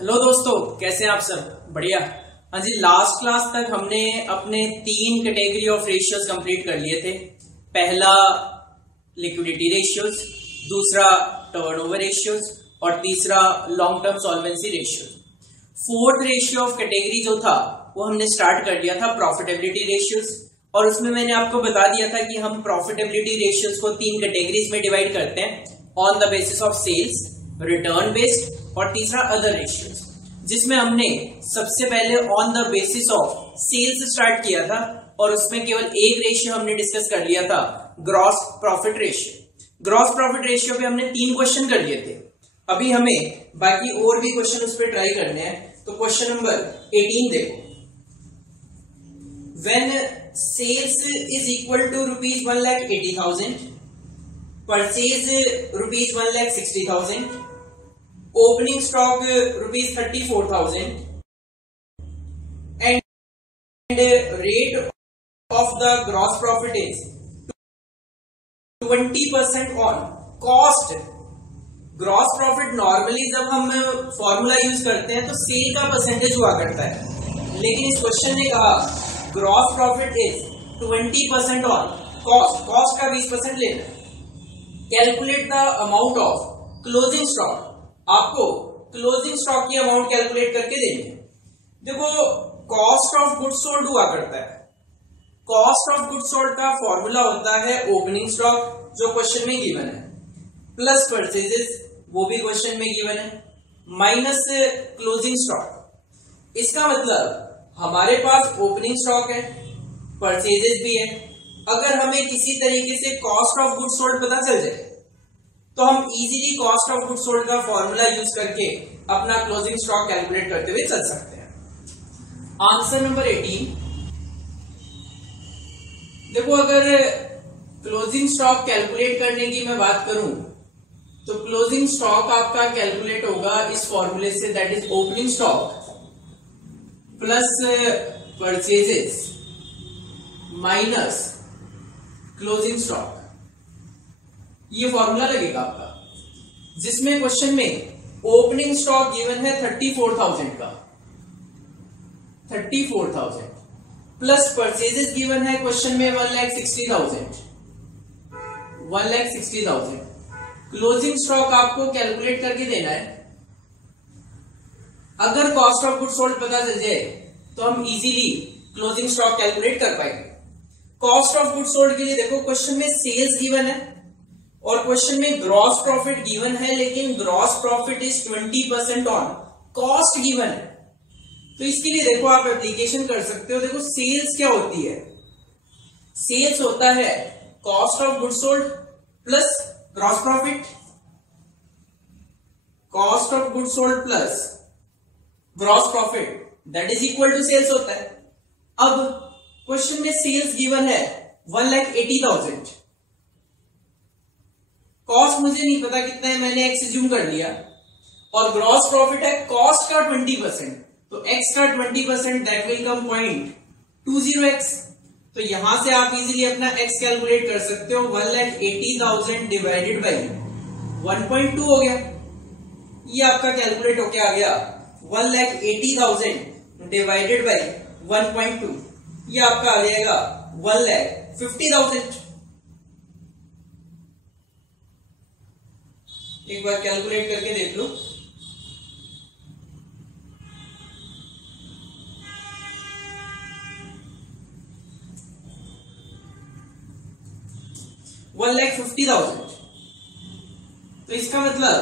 Hello दोस्तों, कैसे हैं आप सब? बढ़िया। हाँ जी, लास्ट क्लास तक हमने अपने 3 कैटेगरी ऑफ रेशियोज कंप्लीट कर लिए थे। पहला लिक्विडिटी रेशियोज, दूसरा टर्नओवर रेशियोज और तीसरा long term solvency ratios. Fourth ratio of category जो था वो हमने स्टार्ट कर लिया था प्रॉफिटेबिलिटी रेशियोज, और उसमें मैंने आपको बता दिया था कि हम प्रॉफिटेबिलिटी रेशियोज को 3 कैटेगरीज में डिवाइड करते हैं, on the basis of sales, return based और तीसरा अदर रेशियोज, जिसमें हमने सबसे पहले on the basis of sales start किया था और उसमें केवल एक रेशियो हमने डिस्कस कर लिया था, gross profit ratio. Gross profit ratio पे हमने 3 क्वेश्चन कर लिए थे। अभी हमें बाकी और भी क्वेश्चन उस पर ट्राई करने हैं। तो क्वेश्चन नंबर 18 देखो, when sales is equal to rupees 1,80,000, purchase rupees 1,60,000, opening stock rupees 34,000 and rate of the gross profit is 20% on cost. Gross profit normally जब हम फॉर्मूला यूज करते हैं तो सेल का परसेंटेज हुआ करता है, लेकिन इस क्वेश्चन ने कहा gross profit is 20% on cost, cost का 20% लेना है। Calculate the amount of closing stock, आपको क्लोजिंग स्टॉक की अमाउंट कैलकुलेट करके देनी है। देखो, कॉस्ट ऑफ गुड्स सोल्ड हुआ करता है, कॉस्ट ऑफ गुड्स सोल्ड का फॉर्मूला होता है ओपनिंग स्टॉक, जो क्वेश्चन में गिवन है, प्लस परचेजेस, वो भी क्वेश्चन में गिवन है, माइनस क्लोजिंग स्टॉक। इसका मतलब हमारे पास ओपनिंग स्टॉक है, परचेजेस भी है। अगर हमें किसी तरीके से कॉस्ट ऑफ गुड्स सोल्ड पता चल जाए तो हम easily cost of goods sold का फॉर्मूला यूज करके अपना क्लोजिंग स्टॉक कैलकुलेट करते हुए चल सकते हैं। आंसर नंबर 18 देखो, अगर क्लोजिंग स्टॉक कैलकुलेट करने की मैं बात करूं तो क्लोजिंग स्टॉक आपका कैलकुलेट होगा इस फॉर्मूले से, that is opening stock plus purchases minus closing stock. ये फॉर्मूला लगेगा आपका, जिसमें क्वेश्चन में ओपनिंग स्टॉक गिवन है 34,000 का, 34,000 प्लस परचेजेस गिवन है क्वेश्चन में 1,60,000, 1,60,000। क्लोजिंग स्टॉक आपको कैलकुलेट करके देना है। अगर कॉस्ट ऑफ गुड्स सोल्ड पता चल जाए तो हम इजीली क्लोजिंग स्टॉक कैलकुलेट कर पाएंगे। कॉस्ट ऑफ गुड्स सोल्ड के लिए देखो, क्वेश्चन में सेल्स गिवन है और क्वेश्चन में ग्रॉस प्रॉफिट गिवन है, लेकिन gross profit is 20% on cost given है। तो इसके लिए देखो आप एप्लीकेशन कर सकते हो। देखो, सेल्स क्या होती है? सेल्स होता है cost of goods sold plus gross profit, cost of goods sold plus gross profit, that is equal to sales होता है। अब क्वेश्चन में सेल्स गिवन है 1,80,000, कॉस्ट मुझे नहीं पता कितना है, मैंने एक्स एज्यूम कर लिया, और ग्रॉस प्रॉफिट है कॉस्ट का 20%, तो एक्स का 20% दैट विल कम 0.20x। तो यहां से आप इजीली अपना एक्स कैलकुलेट कर सकते हो। 1,80,000 डिवाइडेड बाई 1.2 हो गया, ये आपका कैलकुलेट होके आ गया 1,80,000 डिवाइडेड बाई 1.2, ये आपका आ जाएगा 1,50,000। एक बार कैलकुलेट करके देख लो। $1,50,000। तो इसका मतलब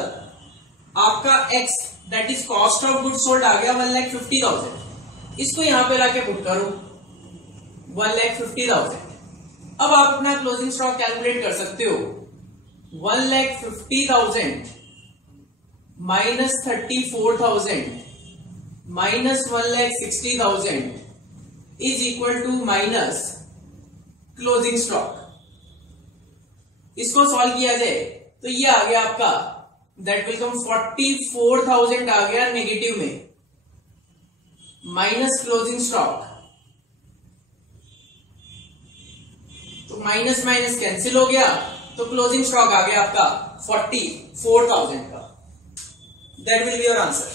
आपका x that is cost of goods sold आ गया 1,50,000। इसको यहां पे लाके पुट करो 1,50,000। अब आप अपना क्लोजिंग स्टॉक कैलकुलेट कर सकते हो। 1,50,000 minus 34,000 minus 1,60,000 is equal to minus closing stock. इसको सॉल्व किया जाए तो ये आ गया आपका, दैट विल कम 44,000 आ गया नेगेटिव में, माइनस क्लोजिंग स्टॉक, तो माइनस माइनस कैंसिल हो गया, तो क्लोजिंग स्टॉक आ गया आपका 44,000 का। That will be your answer.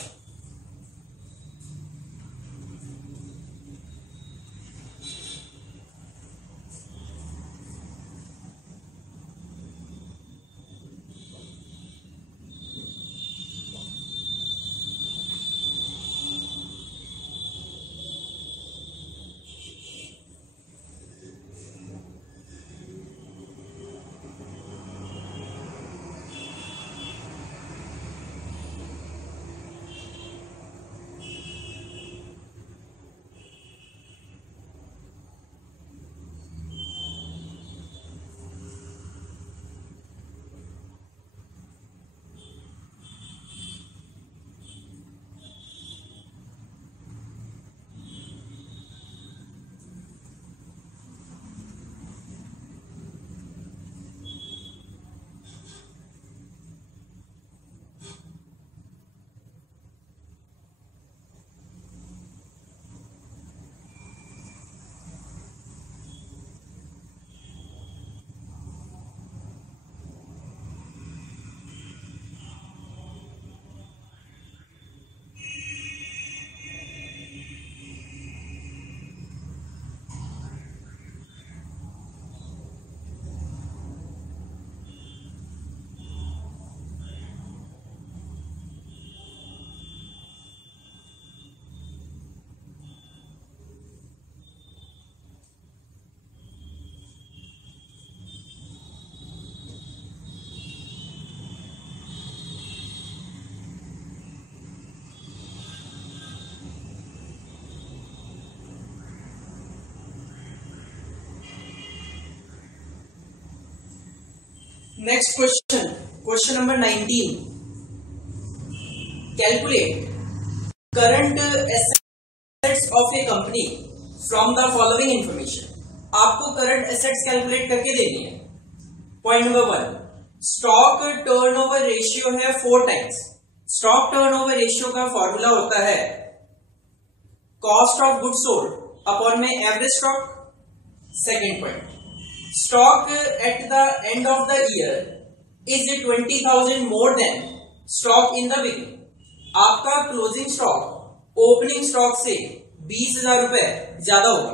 Next question, question number 19, calculate current assets of a company from the following information. आपको करंट एसेट्स कैलकुलेट करके देनी है। Point number 1, stock turnover ratio है 4 टाइम्स। स्टॉक टर्नओवर रेशियो का formula होता है cost of goods sold upon में average stock. Second point, stock at the end of the year is 20,000 more than stock in the beginning. आपका closing stock opening stock से 20,000 रुपए ज्यादा होगा।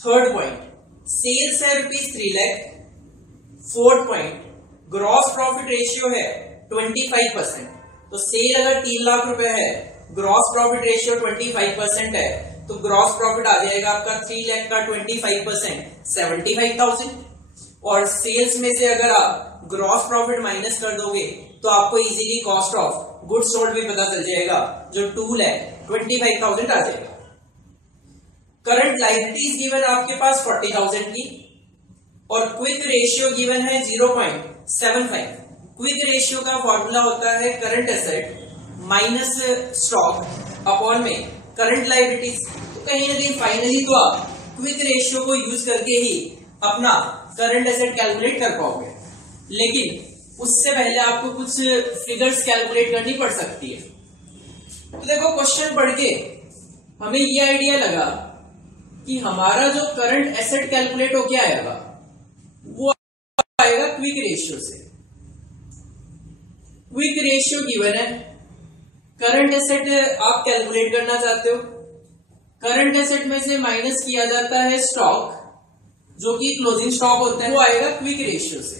Third point, sales है ₹3 lakh. Fourth point, gross profit ratio है 25%। तो cell अगर 3 लाख रुपए है, ग्रॉस प्रॉफिट रेशियो 25% है, तो ग्रॉस प्रॉफिट आ जाएगा आपका 3 लाख का 25% 75,000। और सेल्स में से अगर आप ग्रॉस प्रॉफिट माइनस कर दोगे तो आपको easily cost of goods sold भी पता चल जाएगा, जो 2,25,000 आ जाएगा। करंट लायबिलिटीज गिवन आपके पास 40,000 की, और क्विक रेशियो गिवन है 0.75। क्विक रेशियो का फॉर्मूला होता है current asset minus stock upon में करंट लायबिलिटीज। तो कहीं ना कहीं फाइनली तो आप क्विक रेशियो को यूज करके ही अपना करंट एसेट कैलकुलेट कर पाओगे, लेकिन उससे पहले आपको कुछ फिगर्स कैलकुलेट करनी पड़ सकती है। तो देखो, क्वेश्चन पढ़ के हमें ये आइडिया लगा कि हमारा जो करंट एसेट कैलकुलेट हो क्या आएगा, वो आएगा क्विक रेशियो से। क्विक रेशियो गिवन है, करंट एसेट आप कैलकुलेट करना चाहते हो, करंट एसेट में से माइनस किया जाता है स्टॉक, जो कि क्लोजिंग स्टॉक होता है, वो आएगा क्विक रेशियो से।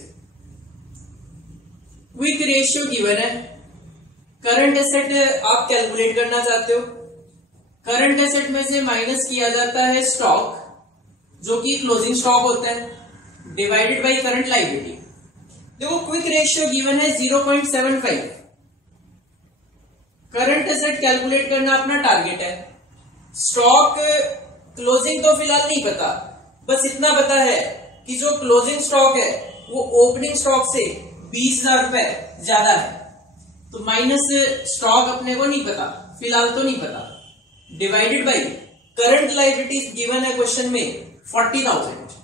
क्विक रेशियो गिवन है, करंट एसेट आप कैलकुलेट करना चाहते हो, करंट एसेट में से माइनस किया जाता है स्टॉक, जो कि क्लोजिंग स्टॉक होता है, डिवाइडेड बाय करंट लायबिलिटी। देखो, क्विक रेशियो गिवन है 0.75। करंट एसेट कैलकुलेट करना अपना टारगेट है। स्टॉक क्लोजिंग तो फिलहाल नहीं पता, बस इतना पता है कि जो क्लोजिंग स्टॉक है वो ओपनिंग स्टॉक से 20,000 रुपए ज्यादा है। तो माइनस स्टॉक अपने को नहीं पता, फिलहाल तो नहीं पता, divided by current liabilities given है क्वेश्चन में 40,000।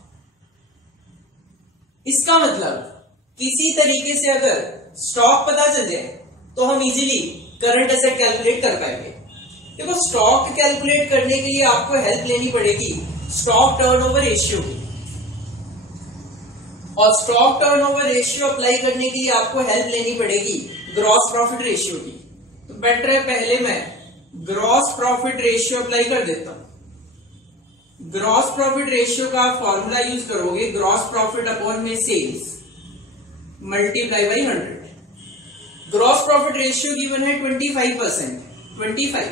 इसका मतलब किसी तरीके से अगर स्टॉक पता चल जाए तो हम इजीली करंट एसेट कैलकुलेट कर पाएंगे। देखो, स्टॉक कैलकुलेट करने के लिए आपको हेल्प लेनी पड़ेगी स्टॉक टर्नओवर रेशियो की, और स्टॉक टर्नओवर रेशियो अप्लाई करने के लिए आपको हेल्प लेनी पड़ेगी ग्रॉस प्रॉफिट रेशियो की। तो बेटर है पहले मैं ग्रॉस प्रॉफिट रेशियो अप्लाई कर देता हूं। ग्रॉस प्रॉफिट रेशियो का फॉर्मूला यूज करोगे, ग्रॉस प्रॉफिट अपॉन में sales multiply by 100। Gross profit ratio given है 25%, 25।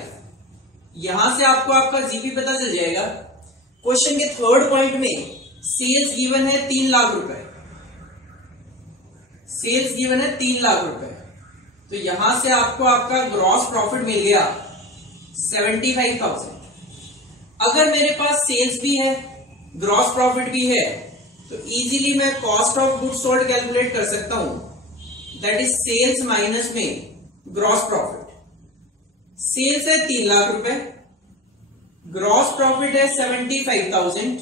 यहां से आपको आपका जीपी पता चल जाएगा। क्वेश्चन के थर्ड पॉइंट में सेल्स गिवन है 3 लाख रुपए, सेल्स गिवन है 3 लाख रुपए। तो यहां से आपको आपका ग्रॉस प्रॉफिट मिल गया 75,000। अगर मेरे पास सेल्स भी है, ग्रॉस प्रॉफिट भी है, तो इजीली मैं cost of goods sold calculate कर सकता हूं, दैट इज सेल्स माइनस में ग्रॉस प्रॉफिट। सेल्स है 3 लाख रुपए, ग्रॉस प्रॉफिट है 75,000,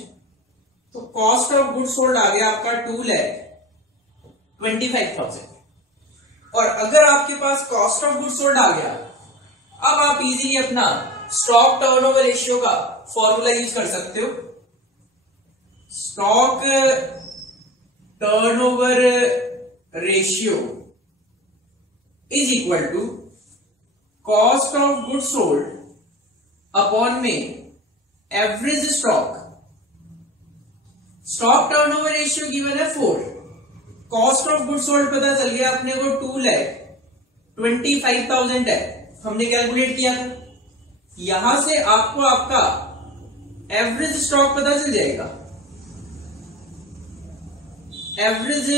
तो कॉस्ट ऑफ गुड्स सोल्ड आ गया आपका 2,25,000। और अगर आपके पास कॉस्ट ऑफ गुड्स सोल्ड आ गया, अब आप इजीली अपना स्टॉक टर्नओवर रेशियो का फॉर्मूला यूज कर सकते हो। Stock turnover ratio is equal to cost of goods sold upon में average stock. Stock turnover ratio given है 4, कॉस्ट ऑफ गुड्स सोल्ड पता चल गया अपने को 2,25,000 है, हमने कैलकुलेट किया था। यहां से आपको आपका एवरेज स्टॉक पता चल जाएगा। एवरेज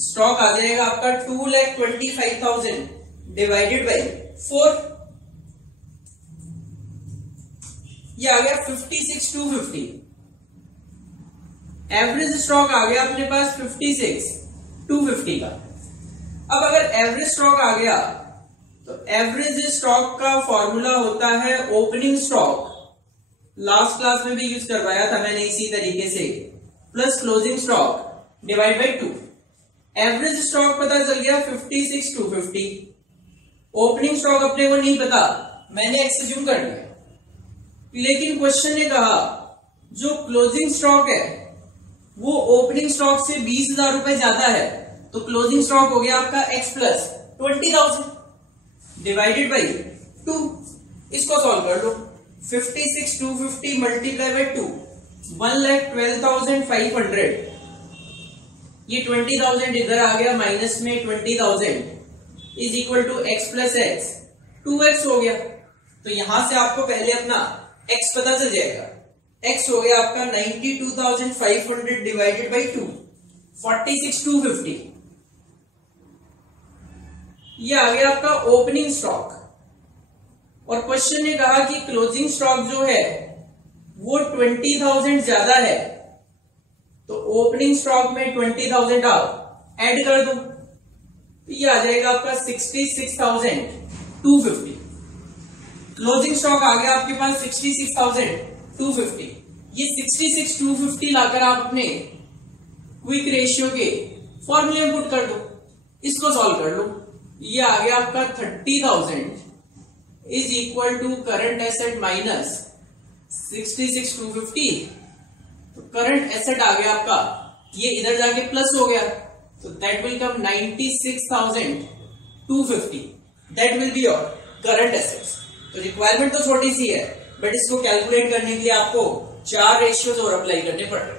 स्टॉक आ जाएगा आपका 2,25,000 डिवाइडेड बाई 4, ये आ गया 56,250। एवरेज स्टॉक आ गया अपने पास 56, 250 का। अब अगर एवरेज स्टॉक आ गया तो एवरेज स्टॉक का फॉर्मूला होता है ओपनिंग स्टॉक, लास्ट क्लास में भी यूज करवाया था मैंने इसी तरीके से, plus closing stock divide by 2। Average stock पता चल गया 56,250, ओपनिंग स्टॉक अपने को नहीं पता, मैंने एक्सज्यूम कर लिया। लेकिन क्वेश्चन ने कहा जो क्लोजिंग स्टॉक है वो ओपनिंग स्टॉक से 20,000 रुपए ज्यादा है, तो क्लोजिंग स्टॉक हो गया आपका x प्लस 20,000 डिवाइडेड बाई 2। इसको सॉल्व कर लो, 56,250 मल्टीप्लाई बाई 2, 1,12,500। ये 20,000 इधर आ गया, माइनस में 20,000 is equal to x plus x, 2x हो गया। तो यहां से आपको पहले अपना x पता चल जाएगा, x हो गया आपका 92,500 डिवाइडेड बाई 2, 46,250। ये आ गया आपका ओपनिंग स्टॉक। और क्वेश्चन ने कहा कि क्लोजिंग स्टॉक जो है वो 20,000 ज्यादा है, तो ओपनिंग स्टॉक में 20,000 आप ऐड कर दो, तो ये आ जाएगा आपका 66,250। क्लोजिंग स्टॉक आ गया आपके पास 66,250। ये 66,250 लाकर आप अपने क्विक रेशियो के फॉर्मूले में पुट कर दो, इसको सॉल्व कर लो। ये आ गया आपका 30,000 is equal to current asset minus 66,250। तो करंट एसेट आ गया आपका, ये इधर जाके प्लस हो गया, तो that will come 96,250। That will be your current assets. तो रिक्वायरमेंट तो छोटी सी है, बट इसको कैलकुलेट करने के लिए आपको 4 रेशियोज और अप्लाई करने पड़ रहे हैं।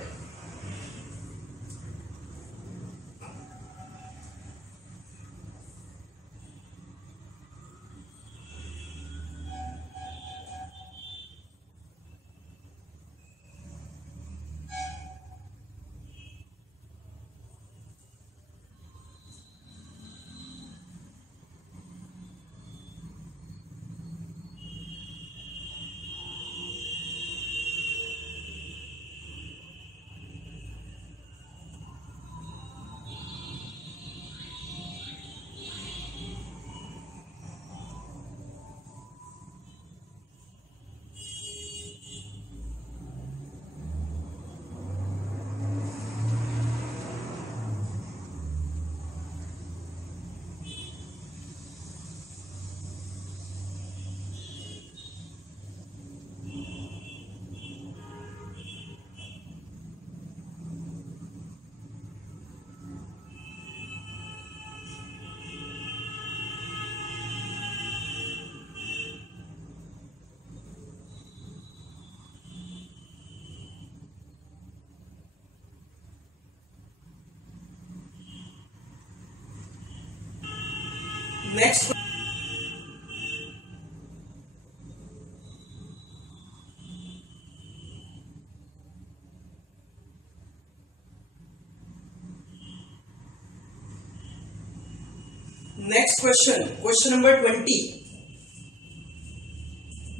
Next question number 20।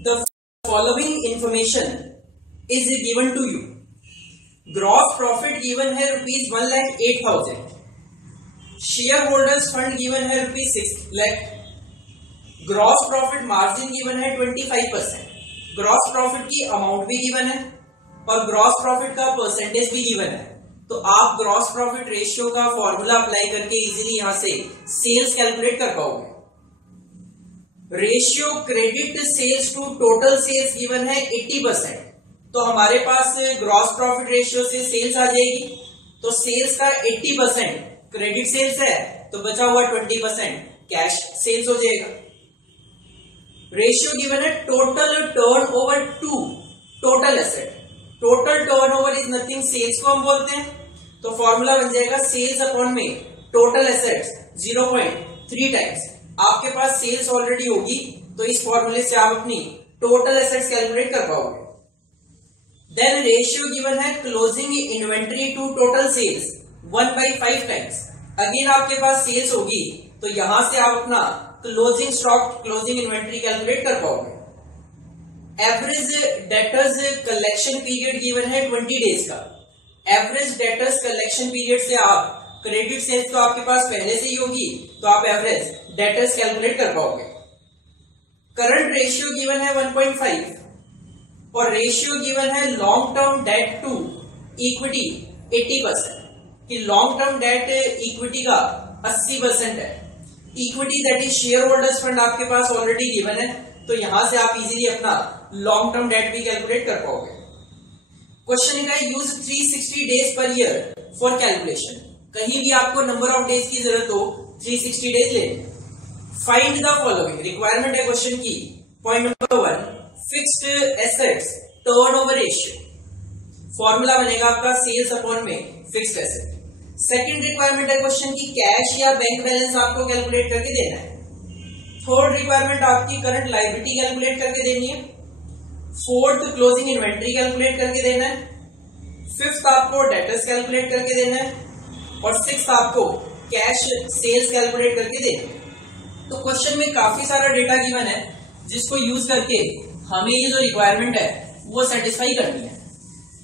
The following information is given to you. Gross profit given है ₹1,08,000, शेयर होल्डर्स फंड गिवन है ₹6 lakh, gross profit margin given है 25%, ग्रॉस प्रॉफिट की अमाउंट भी गिवन है और ग्रॉस प्रॉफिट का परसेंटेज भी गिवन है। तो आप ग्रॉस प्रॉफिट रेशियो का फॉर्मूला अप्लाई करके इजीली यहां से सेल्स कैलकुलेट कर पाओगे। Ratio credit sales to total sales given है 80%, तो हमारे पास ग्रॉस प्रॉफिट रेशियो से सेल्स आ जाएगी, तो सेल्स का 80% क्रेडिट सेल्स है, तो बचा हुआ 20% कैश सेल्स हो जाएगा। रेशियो गिवन है total turnover to total asset. Total turnover is nothing, sales को हम बोलते हैं, तो फॉर्मूला बन जाएगा सेल्स अपॉन में टोटल एसेट्स 0.3 टाइम्स। आपके पास सेल्स ऑलरेडी होगी, तो इस फॉर्मूले से आप अपनी टोटल एसेट्स कैलकुलेट कर पाओगे। देन रेशियो गिवन है closing inventory to total sales 1/5 times. Again आपके पास सेल्स होगी, तो यहां से आप अपना closing stock closing inventory calculate कर पाओगे। Average debtors collection period given है 20 डेज का। एवरेज डेटर्स कलेक्शन पीरियड से आप क्रेडिट सेल्स तो आपके पास पहले से ही होगी, तो आप एवरेज डेटर्स कैलकुलेट कर पाओगे। करंट रेशियो गिवन है 1.5 और रेशियो गिवन है long term debt to equity 80%, कि लॉन्ग टर्म डेट इक्विटी का 80% है। Equity that is share holders fund आपके पास ऑलरेडी गिवन है, तो यहां से आप इजीली अपना लॉन्ग टर्म डेट भी कैलकुलेट कर पाओगे। क्वेश्चन है use 360 days per year for calculation. कहीं भी आपको नंबर ऑफ डेज की जरूरत हो 360 डेज ले। फाइंड द फॉलोइंग, रिक्वायरमेंट है क्वेश्चन की। Point number 1, fixed assets turnover ratio. Formula बनेगा आपका सेल्स अपॉन में फिक्स्ड एसेट। सेकंड रिक्वायरमेंट है क्वेश्चन की, कैश या बैंक बैलेंस आपको कैलकुलेट करके देना है। थर्ड रिक्वायरमेंट आपकी करंट लायबिलिटी कैलकुलेट करके देनी है। फोर्थ क्लोजिंग इन्वेंट्री कैलकुलेट करके देना है। फिफ्थ आपको डेटर्स कैलकुलेट करके देना है और सिक्स्थ आपको कैश सेल्स कैलकुलेट करके देना है। तो क्वेश्चन में काफी सारा डेटा गिवन है जिसको यूज करके हमें ये जो रिक्वायरमेंट है वो सेटिस्फाई करनी है।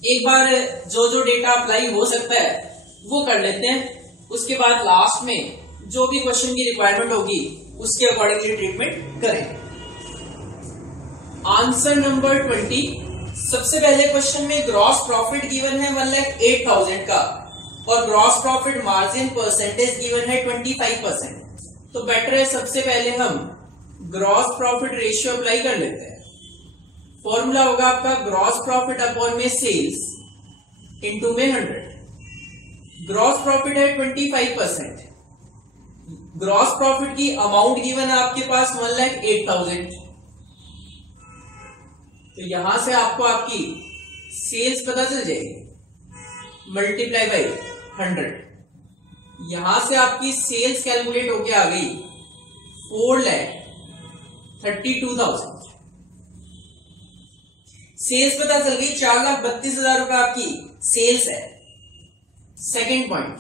एक बार जो डेटा अप्लाई हो सकता है वो कर लेते हैं, उसके बाद लास्ट में जो भी क्वेश्चन की रिक्वायरमेंट होगी उसके अकॉर्डिंगली ट्रीटमेंट करें। Answer number 20। सबसे पहले क्वेश्चन में ग्रॉस प्रॉफिट गिवन है 1,08,000 का और gross profit margin percentage given है 25%। तो बेटर है सबसे पहले हम ग्रॉस प्रॉफिट रेशियो अप्लाई कर लेते हैं। फॉर्मूला होगा आपका ग्रॉस प्रॉफिट अपॉन में सेल्स इनटू में 100। ग्रॉस प्रॉफिट है 25%। ग्रॉस प्रॉफिट की अमाउंट गिवन है आपके पास 1,08,000। तो यहां से आपको आपकी सेल्स पता चल जाएगी, मल्टीप्लाई बाई 100। यहां से आपकी सेल्स कैलकुलेट होके आ गई 4,32,000। सेल्स पता चल गई 4,32,000 रुपए आपकी सेल्स है। सेकेंड पॉइंट,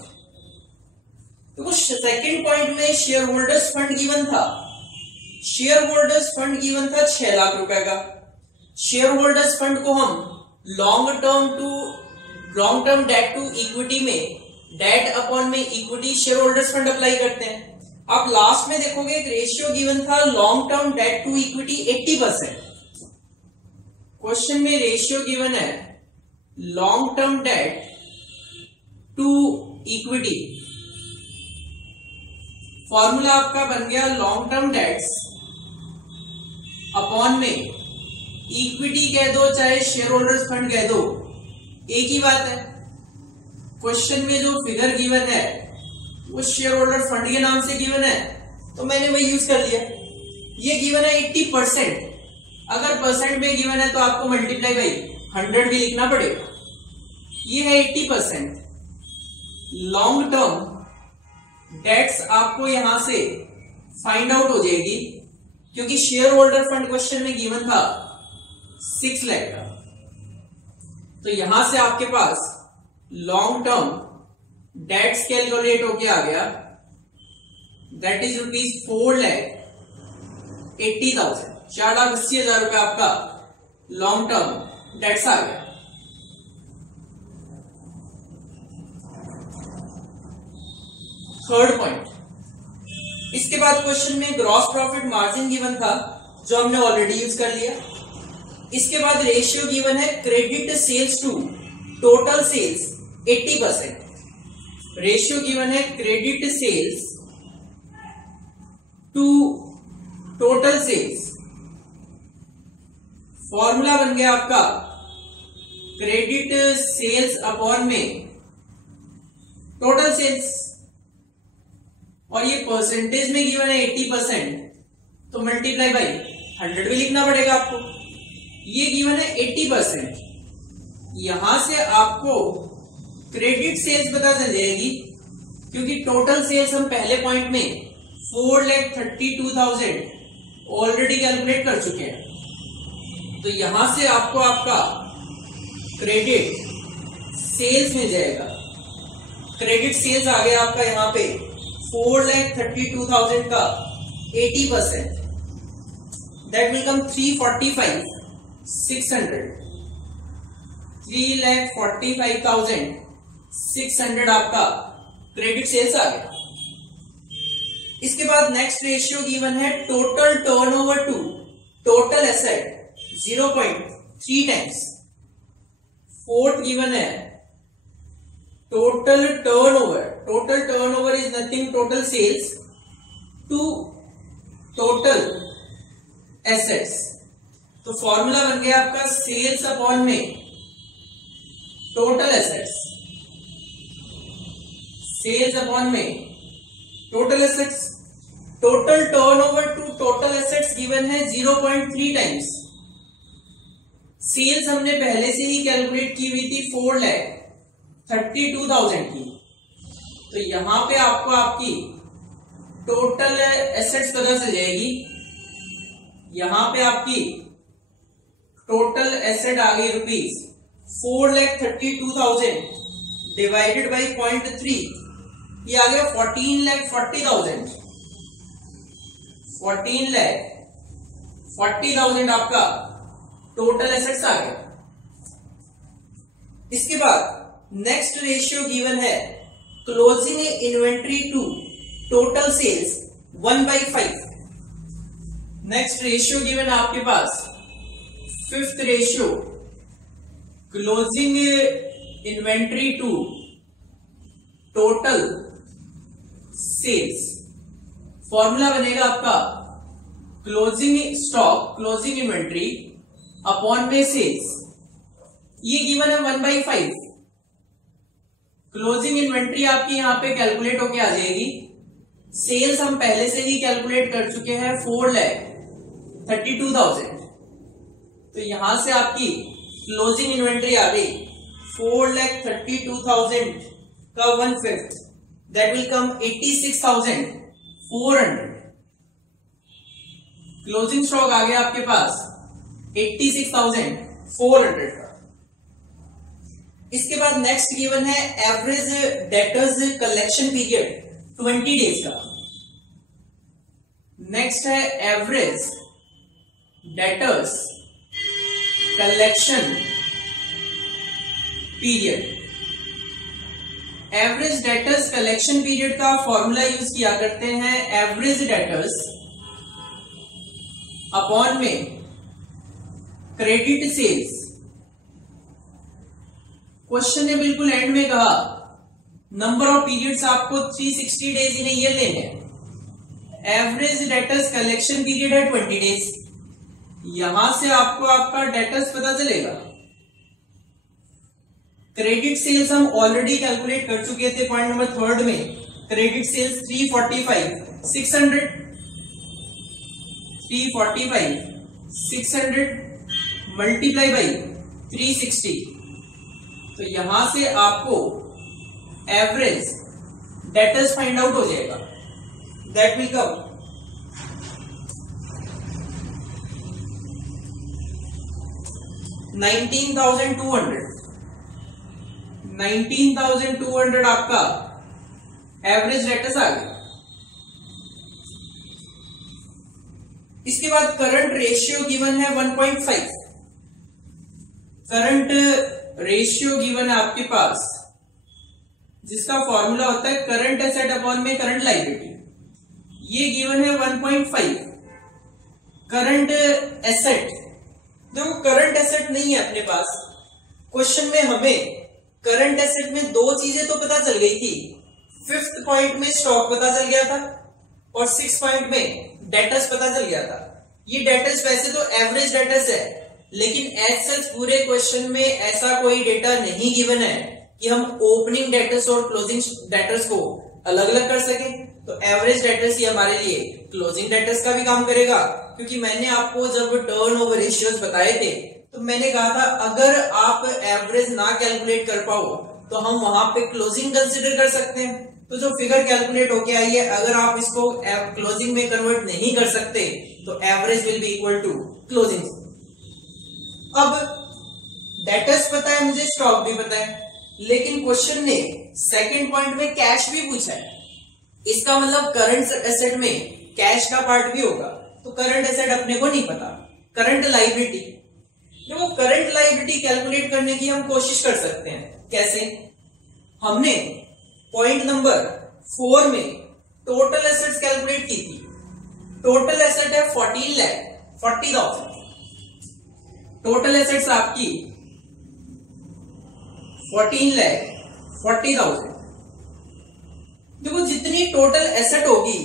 तो सेकेंड पॉइंट में शेयर होल्डर्स फंड गिवन था। शेयर होल्डर्स फंड गिवन था 6 लाख रुपए का। शेयर होल्डर्स फंड को हम long term debt to equity में डेट अपॉन में equity share holders fund apply करते हैं। आप लास्ट में देखोगे एक रेशियो गिवन था long term debt to equity 80%। Question में रेशियो गिवन है long term debt to equity. Formula आपका बन गया लॉन्ग टर्म डेट्स अपॉन में इक्विटी कह दो चाहे शेयर होल्डर्स फंड कह दो, एक ही बात है। क्वेश्चन में जो फिगर गिवन है वो शेयर होल्डर फंड के नाम से गिवन है, तो मैंने वही यूज कर लिया। ये गिवन है 80%। अगर परसेंट में गिवन है तो आपको मल्टीप्लाई बाई 100 भी लिखना पड़ेगा। ये है 80%। लॉन्ग टर्म डेट्स आपको यहां से फाइंड आउट हो जाएगी, क्योंकि शेयर होल्डर फंड क्वेश्चन में गिवन था 6 लाख का। तो यहां से आपके पास लॉन्ग टर्म डेट्स कैलकुलेट होके आ गया, दैट इज ₹4,80,000। 4,80,000 रुपए आपका लॉन्ग टर्म डेट्स आ गया। थर्ड पॉइंट, इसके बाद क्वेश्चन में ग्रॉस प्रॉफिट मार्जिन गिवन था जो हमने ऑलरेडी यूज कर लिया। इसके बाद रेशियो गिवन है credit sales to total sales 80%। Ratio given है credit sales to total sales. Formula बन गया आपका क्रेडिट सेल्स अपॉन में टोटल सेल्स, और ये परसेंटेज में गिवन है 80%, तो मल्टीप्लाई बाई 100 भी लिखना पड़ेगा आपको। ये गिवन है 80%। यहां से आपको क्रेडिट सेल्स पता चल जाएगी, क्योंकि टोटल सेल्स हम पहले पॉइंट में 4,32,000 ऑलरेडी कैलकुलेट कर चुके हैं। तो यहां से आपको आपका क्रेडिट सेल्स मिल जाएगा। क्रेडिट सेल्स आ गया आपका यहां पे 4,32,000 का 80%, दैट विल कम 345,600। 3,45,600 आपका क्रेडिट सेल्स आ गया। इसके बाद नेक्स्ट रेशियो गिवन है total turnover to total asset 0.3 times. Fourth given है total turnover. Total turnover is nothing total sales to total assets. तो फॉर्मूला बन गया आपका सेल्स अपॉन में टोटल एसेट्स। सेल्स अपॉन में total assets. Total turnover to total assets given है 0.3 times. Sales हमने पहले से ही कैलकुलेट की हुई थी 4,32,000 की। तो यहां पे आपको आपकी टोटल एसेट्स पता चल जाएगी। यहां पे आपकी टोटल एसेट आ गई रुपीज 4,32,000 डिवाइडेड बाई 0.3, ये आ गया 14,40,000। 14,40,000 आपका टोटल एसेट्स आ गया। इसके बाद नेक्स्ट रेशियो गिवन है closing inventory to total sales 1/5। Next ratio given आपके पास fifth ratio closing inventory to total sales. Formula बनेगा आपका closing stock closing inventory upon में सेल्स। ये गिवन है 1/5। क्लोजिंग इन्वेंट्री आपकी यहां पे कैलकुलेट होके आ जाएगी। सेल्स हम पहले से ही कैलकुलेट कर चुके हैं 4,32,000। तो यहां से आपकी क्लोजिंग इन्वेंट्री आ गई 4,32,000 का 1/5, that will come 86,400। Closing stock आ गया आपके पास 86,400 का। इसके बाद नेक्स्ट गिवन है average debtors collection period 20 days का। नेक्स्ट है average debtors collection period. Average debtors collection period का फॉर्मूला यूज किया करते हैं एवरेज डेटर्स अपॉन में क्रेडिट सेल्स। क्वेश्चन ने बिल्कुल एंड में कहा नंबर ऑफ पीरियड्स आपको 360 डेज इन ईयर लेने हैं। एवरेज डेटर्स कलेक्शन पीरियड है 20 डेज। यहां से आपको आपका डेटर्स पता चलेगा। क्रेडिट सेल्स हम ऑलरेडी कैलकुलेट कर चुके थे पॉइंट नंबर 3 में। Credit sales 345 600 multiply by 360। तो यहां से आपको एवरेज डेटर्स फाइंड आउट हो जाएगा। दैट विल कम 19,200 आपका एवरेज डेटर्स आ गया। इसके बाद करंट रेशियो गिवन है 1.5। करंट रेशियो गिवन है आपके पास, जिसका फॉर्मूला होता है करंट एसेट अपॉन में करंट लायबिलिटी। ये गिवन है 1.5। करंट एसेट, देखो करंट एसेट नहीं है अपने पास। क्वेश्चन में हमें करंट एसेट में दो चीजें तो पता चल गई थी। 5th पॉइंट में स्टॉक पता चल गया था और 6th पॉइंट में डेटर्स पता चल गया था। ये डेटर्स वैसे तो एवरेज डेटर्स है, लेकिन एज सच पूरे क्वेश्चन में ऐसा कोई डेटा नहीं गिवन है कि हम ओपनिंग डेटर्स और क्लोजिंग डेटर्स को अलग अलग कर सके। तो एवरेज डेटर्स ही हमारे लिए क्लोजिंग डेटर्स का भी काम करेगा, क्योंकि मैंने आपको जब टर्नओवर रेशियोज बताए थे तो मैंने कहा था अगर आप एवरेज ना कैलकुलेट कर पाओ तो हम वहां पे क्लोजिंग कंसिडर कर सकते हैं। तो जो फिगर कैलकुलेट होके आई है, अगर आप इसको क्लोजिंग में कन्वर्ट नहीं कर सकते तो average will be equal to closing. अब डेटर्स पता है मुझे, स्टॉक भी पता है, लेकिन क्वेश्चन ने सेकंड पॉइंट में कैश भी पूछा है। इसका मतलब करंट एसेट में कैश का पार्ट भी होगा। तो करंट एसेट अपने को नहीं पता। करंट लायबिलिटी, देखो करंट लायबिलिटी कैलकुलेट करने की हम कोशिश कर सकते हैं। कैसे? हमने पॉइंट नंबर 4 में टोटल एसेट्स कैलकुलेट की थी। टोटल एसेट है 14,40,000। टोटल एसेट्स आपकी 14,40,000। देखो जितनी टोटल एसेट होगी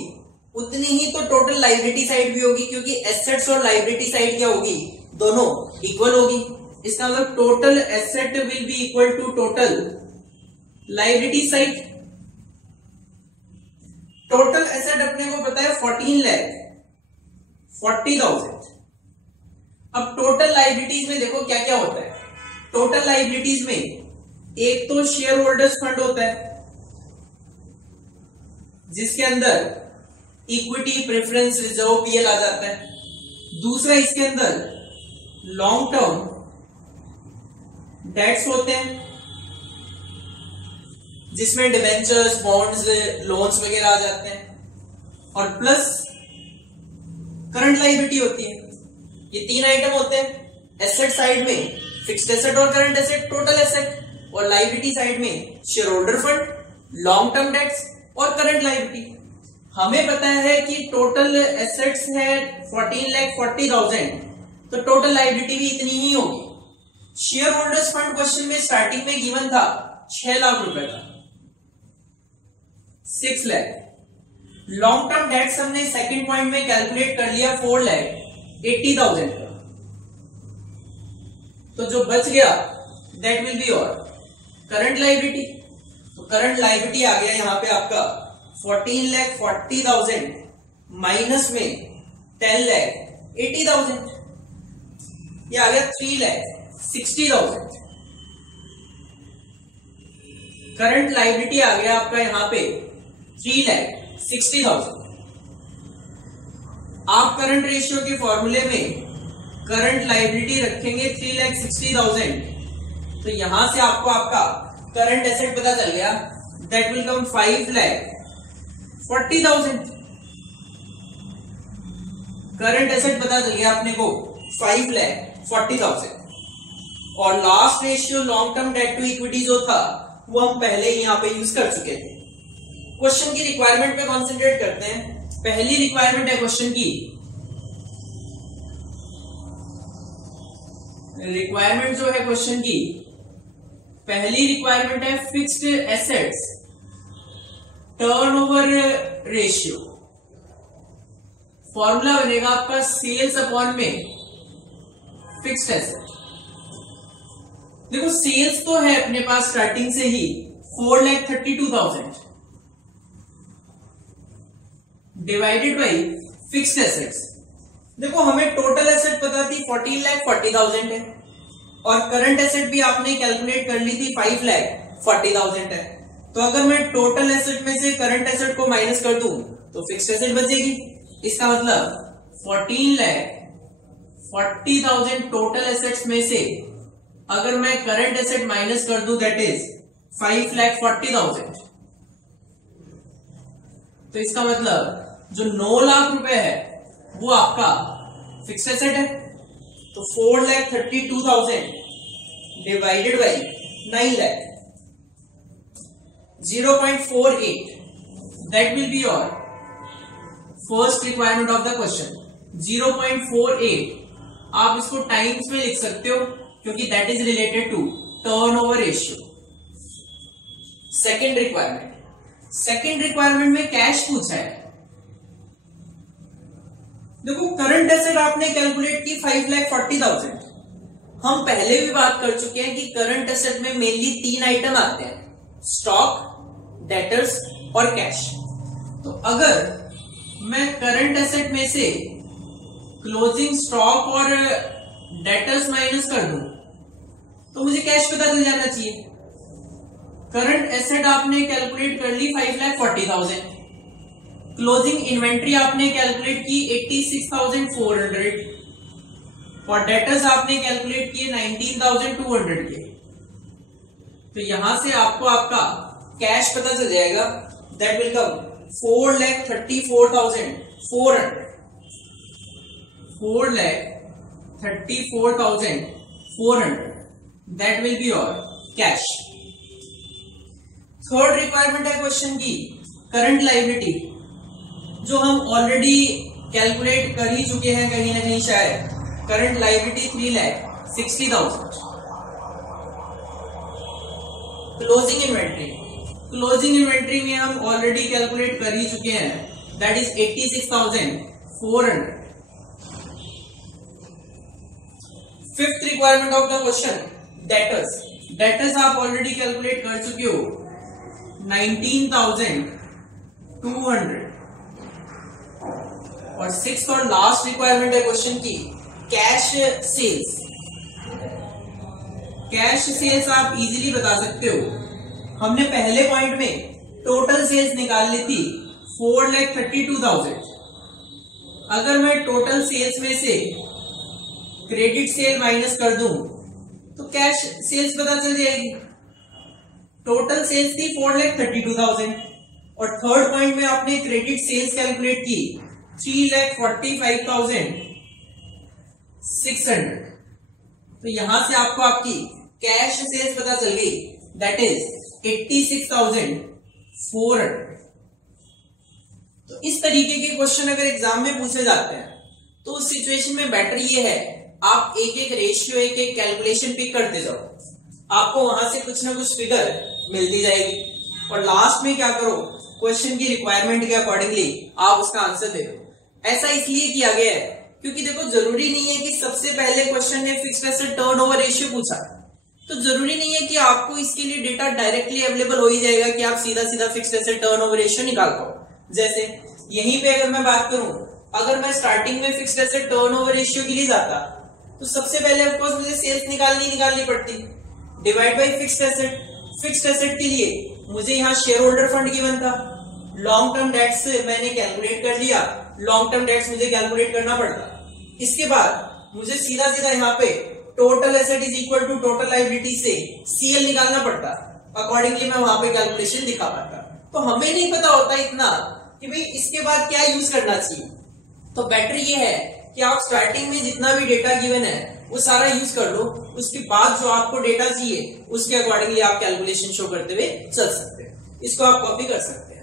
उतनी ही तो टोटल लायबिलिटी साइड भी होगी, क्योंकि एसेट्स और लायबिलिटी साइड क्या होगी, दोनों इक्वल होगी। इसका मतलब total asset will be equal to total liability side. Total asset अपने को पता है 14,40,000। अब टोटल लायबिलिटीज में देखो क्या क्या होता है। टोटल लायबिलिटीज में एक तो शेयर होल्डर्स फंड होता है, जिसके अंदर इक्विटी, प्रेफरेंस, रिजर्व, पीएल आ जाता है। दूसरा इसके अंदर लॉन्ग टर्म डेट्स होते हैं, जिसमें डिबेंचर्स, बॉन्ड्स, लोन्स वगैरह आ जाते हैं, और प्लस करंट लायबिलिटी होती है। ये 3 आइटम होते हैं। एसेट साइड में फिक्स्ड एसेट और करंट एसेट, टोटल एसेट, और लायबिलिटी साइड में share holder fund, long term dates और करंट लायबिलिटी। हमें पता है कि टोटल एसेट्स है 14,40,000, तो टोटल लायबिलिटी भी इतनी ही होगी। शेयर होल्डर्स फंड क्वेश्चन में स्टार्टिंग में गिवन था 6 लाख रुपए का, 6 लाख। लॉन्ग टर्म डेट्स हमने सेकंड पॉइंट में कैलकुलेट कर लिया 4,80,000 का। तो जो बच गया दैट विल बी और करंट लायबिलिटी। तो करंट लायबिलिटी आ गया यहां पे आपका 14,40,000 माइनस में 10,80,000, ये आ गया 3,60,000। करंट लायबिलिटी आ गया आपका यहां पे 3,60,000। आप करंट रेशियो के फॉर्मूले में करंट लायबिलिटी रखेंगे 3,60,000, तो यहां से आपको आपका करंट एसेट पता चल गया, that will come 5,40,000। Current asset पता चल गया अपने को 5,40,000। और last ratio long term debt to equity जो था वो हम पहले ही यहां पे यूज कर चुके थे। क्वेश्चन की रिक्वायरमेंट पे कॉन्सेंट्रेट करते हैं। पहली रिक्वायरमेंट है क्वेश्चन की, रिक्वायरमेंट जो है क्वेश्चन की पहली रिक्वायरमेंट है fixed assets turnover ratio. Formula बनेगा आपका सेल्स अपॉन में फिक्स्ड एसेट। देखो सेल्स तो है अपने पास स्टार्टिंग से ही 4,32,000 डिवाइडेड बाई फिक्स्ड एसेट्स। देखो हमें टोटल एसेट पता थी 14,40,000 है, और करंट एसेट भी आपने कैलकुलेट कर ली थी 5,40,000 है। तो अगर मैं टोटल एसेट में से करंट एसेट को माइनस कर दूं तो फिक्स्ड एसेट बचेगी। इसका मतलब 14,40,000 टोटल एसेट्स में से अगर मैं करंट एसेट माइनस कर दूं दैट इज 5,40,000, तो इसका मतलब जो 9 लाख रुपए है वो आपका फिक्स्ड एसेट है। तो 4,32,000 divided by 9 lakh, 0.48, that will be your first requirement of the question. 0.48 आप इसको टाइम्स में लिख सकते हो, क्योंकि that is related to turnover ratio. Second requirement में कैश पूछा है। देखो करंट एसेट आपने कैलकुलेट की 5,40,000। हम पहले भी बात कर चुके हैं कि करंट एसेट में मेनली 3 आइटम आते हैं, स्टॉक, डेटर्स और कैश। तो अगर मैं करंट एसेट में से क्लोजिंग स्टॉक और डेटर्स माइनस कर दूं तो मुझे कैश पता चल जाना चाहिए। करंट एसेट आपने कैलकुलेट कर ली 5,40,000, क्लोजिंग इन्वेंट्री आपने कैलकुलेट की 86,400, और डेटर्स आपने कैलकुलेट किए 19,200 के। तो यहां से आपको आपका कैश पता चल जाएगा, that will come 4,34,400, 4,34,400, that will be your cash. Third requirement है क्वेश्चन की करंट लायबिलिटी, जो हम ऑलरेडी कैलकुलेट कर ही चुके हैं कहीं ना कहीं शायद। Current liability 3,60,000। Closing inventory, closing inventory में हम ऑलरेडी कैलकुलेट कर ही चुके हैं, that is 86,400। Fifth requirement of the question debtors, debtors आप ऑलरेडी कैलकुलेट कर चुके हो 19,200। और सिक्स्थ और लास्ट रिक्वायरमेंट है क्वेश्चन की कैश सेल्स। कैश सेल्स आप इजीली बता सकते हो, हमने पहले पॉइंट में टोटल सेल्स निकाल ली थी 4,32,000। अगर मैं टोटल सेल्स में से क्रेडिट सेल माइनस कर दूं तो कैश सेल्स पता चल जाएगी। टोटल सेल्स थी 4,32,000 और थर्ड पॉइंट में आपने क्रेडिट सेल्स कैलकुलेट की 3,45,600। तो यहां से आपको आपकी कैश सेल्स पता चल गई, दैट इज 86,400। तो इस तरीके के क्वेश्चन अगर एग्जाम में पूछे जाते हैं तो उस सिचुएशन में बेटर ये है आप एक एक रेशियो एक एक कैलकुलेशन पिक करते जाओ, आपको वहां से कुछ ना कुछ फिगर मिलती जाएगी और लास्ट में क्या करो, क्वेश्चन की रिक्वायरमेंट के अकॉर्डिंगली आप उसका आंसर दे दो। ऐसा इसलिए किया गया है क्योंकि देखो जरूरी नहीं है कि सबसे पहले क्वेश्चन ने फिक्स्ड एसेट टर्नओवर रेशियो पूछा, तो जरूरी नहीं है कि आपको इसके लिए डेटा डायरेक्टली अवेलेबल हो ही जाएगा कि आप सीधा सीधा फिक्स्ड एसेट टर्नओवर रेशियो निकाल पाओ। जैसे यहीं पे अगर मैं बात करूं, अगर मैं स्टार्टिंग में फिक्स्ड एसेट टर्नओवर रेशियो के लिए जाता तो सबसे पहले ऑफकोर्स मुझे सेल्स निकालनी पड़ती, divide by fixed asset. Fixed asset के लिए मुझे यहाँ शेयर होल्डर फंड गिवन था, लॉन्ग टर्म डेट्स मैंने कैलकुलेट कर लिया, लॉन्ग टर्म डेट्स मुझे कैलकुलेट करना पड़ता। इसके बाद मुझे सीधा सीधा यहाँ पे total asset is equal to total liability से सीएल निकालना पड़ता, अकॉर्डिंगली मैं वहां पे कैलकुलेशन दिखा पाता। तो हमें नहीं पता होता इतना कि भाई इसके बाद क्या यूज करना चाहिए, तो बेटर ये है कि आप स्टार्टिंग में जितना भी डेटा गिवन है वो सारा यूज कर लो, उसके बाद जो आपको डेटा चाहिए उसके अकॉर्डिंगली आप कैलकुलेशन शो करते हुए चल सकते हैं। इसको आप कॉपी कर सकते हैं।